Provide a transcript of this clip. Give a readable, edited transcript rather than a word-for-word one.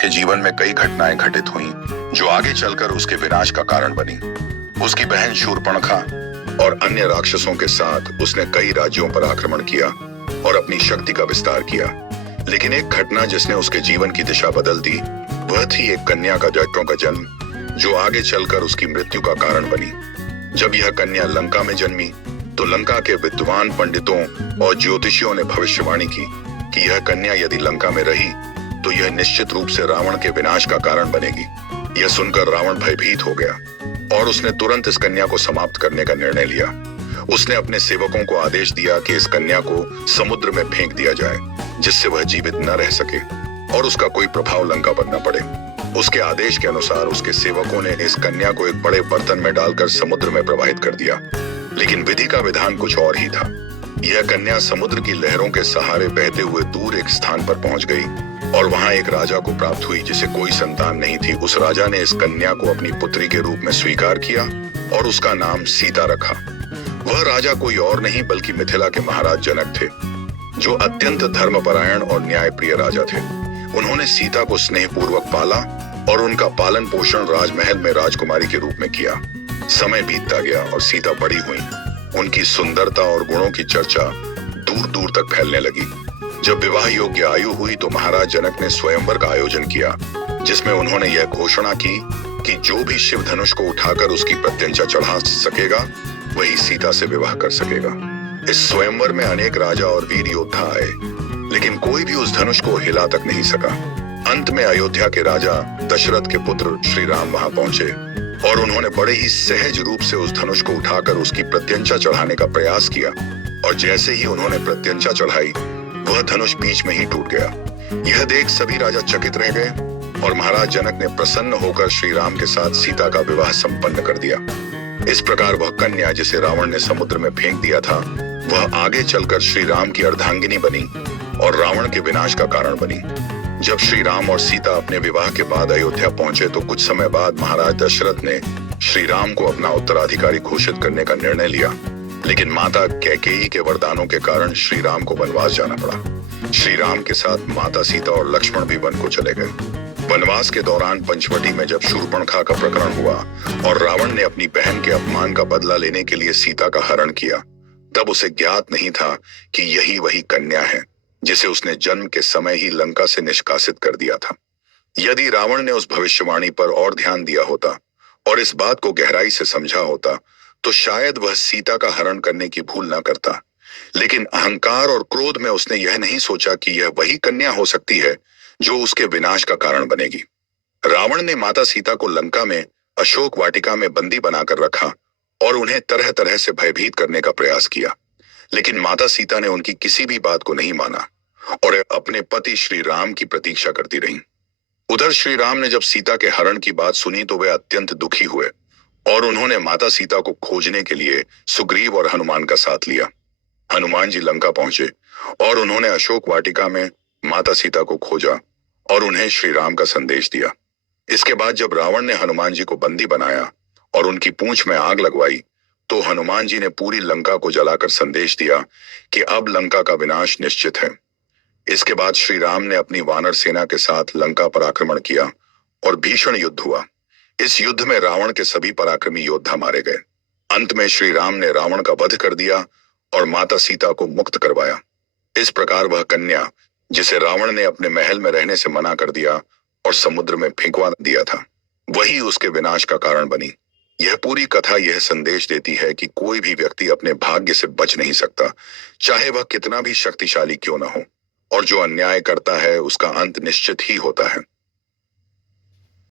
उसके जीवन में कई घटनाएं घटित हुई जो आगे चलकर उसके विनाश का कारण बनी। उसकी बहन शूर्पणखा और अन्य राक्षसों के साथ उसने कई राज्यों पर आक्रमण किया और अपनी शक्ति का विस्तार किया। लेकिन एक घटना जिसने उसके जीवन की दिशा बदल दी वह थी एक कन्या का बेटों का जन्म, जो आगे चलकर उसकी मृत्यु का कारण बनी। जब यह कन्या लंका में जन्मी तो लंका के विद्वान पंडितों और ज्योतिषियों ने भविष्यवाणी की कि यह कन्या यदि लंका में रही तो यह निश्चित रूप से रावण के विनाश का कारण बनेगी। यह सुनकर रावण भयभीत हो गया और उसने तुरंत इस कन्या को समाप्त करने का निर्णय लिया। उसने अपने सेवकों को आदेश दिया कि इस कन्या को समुद्र में फेंक दिया जाए, जिससे वह जीवित न रह सके और उसका कोई प्रभाव लंका पर न पड़े। उसके आदेश के अनुसार उसके सेवकों ने इस कन्या को एक बड़े बर्तन में डालकर समुद्र में प्रवाहित कर दिया। लेकिन विधि का विधान कुछ और ही था। यह कन्या समुद्र की लहरों के सहारे बहते हुए दूर एक स्थान पर पहुंच गई और वहां एक राजा को प्राप्त हुई जिसे कोई संतान नहीं थी। उस राजा ने इस कन्या को अपनी पुत्री के रूप में स्वीकार किया और उसका नाम सीता रखा। वह राजा कोई और नहीं बल्कि मिथिला के महाराज जनक थे, जो अत्यंत धर्मपरायण और न्यायप्रिय राजा थे। उन्होंने सीता को स्नेहपूर्वक पाला और उनका पालन पोषण राजमहल में राजकुमारी के रूप में किया। समय बीतता गया और सीता बड़ी हुई। उनकी सुंदरता और गुणों की चर्चा दूर दूर तक फैलने लगी। जब विवाह योग्य आयु हुई तो महाराज जनक ने स्वयंवर का आयोजन किया, जिसमें उन्होंने यह घोषणा की कि जो भी शिव धनुष को उठाकर उसकी प्रत्यंचा चढ़ा सकेगा वही सीता से विवाह कर सकेगा। इस स्वयंवर में अनेक राजा और वीर योद्धा आए, लेकिन कोई भी उस धनुष को हिला तक नहीं सका। अंत में अयोध्या के राजा दशरथ के पुत्र श्री राम वहां पहुंचे और उन्होंने बड़े ही सहज रूप से उस धनुष को उठाकर उसकी प्रत्यंचा चढ़ाने का प्रयास किया। और जैसे ही उन्होंने प्रत्यंचा चढ़ाई वह धनुष बीच में ही टूट गया। यह देख सभी राजा चकित रह गए और महाराज जनक ने प्रसन्न होकर श्री राम के साथ सीता का विवाह संपन्न कर दिया। इस प्रकार वह कन्या जिसे रावण ने समुद्र में फेंक दिया था वह आगे चलकर श्री राम की अर्धांगिनी बनी और रावण के विनाश का कारण बनी। जब श्री राम और सीता अपने विवाह के बाद अयोध्या पहुंचे तो कुछ समय बाद महाराज दशरथ ने श्री राम को अपना उत्तराधिकारी घोषित करने का निर्णय लिया। लेकिन माता कैकेयी के वरदानों के कारण श्री राम को वनवास जाना पड़ा। श्री राम के साथ माता सीता और लक्ष्मण भी वन को चले गए। वनवास के दौरान पंचवटी में जब शूर्पणखा का प्रकरण हुआ और रावण ने अपनी बहन के अपमान का बदला लेने के लिए सीता का हरण किया, तब उसे ज्ञात नहीं था कि यही वही कन्या है जिसे उसने जन्म के समय ही लंका से निष्कासित कर दिया था। यदि रावण ने उस भविष्यवाणी पर और ध्यान दिया होता और इस बात को गहराई से समझा होता तो शायद वह सीता का हरण करने की भूल न करता। लेकिन अहंकार और क्रोध में उसने यह नहीं सोचा कि यह वही कन्या हो सकती है जो उसके विनाश का कारण बनेगी। रावण ने माता सीता को लंका में अशोक वाटिका में बंदी बनाकर रखा और उन्हें तरह तरह से भयभीत करने का प्रयास किया। लेकिन माता सीता ने उनकी किसी भी बात को नहीं माना और अपने पति श्री राम की प्रतीक्षा करती रहीं। उधर श्री राम ने जब सीता के हरण की बात सुनी तो वे अत्यंत दुखी हुए और उन्होंने माता सीता को खोजने के लिए सुग्रीव और हनुमान का साथ लिया। हनुमान जी लंका पहुंचे और उन्होंने अशोक वाटिका में माता सीता को खोजा और उन्हें श्री राम का संदेश दिया। इसके बाद जब रावण ने हनुमान जी को बंदी बनाया और उनकी पूंछ में आग लगवाई तो हनुमान जी ने पूरी लंका को जलाकर संदेश दिया कि अब लंका का विनाश निश्चित है। इसके बाद श्री राम ने अपनी वानर सेना के साथ लंका पर आक्रमण किया और भीषण युद्ध हुआ। इस युद्ध में रावण के सभी पराक्रमी योद्धा मारे गए। अंत में श्री राम ने रावण का वध कर दिया और माता सीता को मुक्त करवाया। इस प्रकार वह कन्या जिसे रावण ने अपने महल में रहने से मना कर दिया और समुद्र में फेंकवा दिया था वही उसके विनाश का कारण बनी। यह पूरी कथा यह संदेश देती है कि कोई भी व्यक्ति अपने भाग्य से बच नहीं सकता, चाहे वह कितना भी शक्तिशाली क्यों न हो, और जो अन्याय करता है उसका अंत निश्चित ही होता है।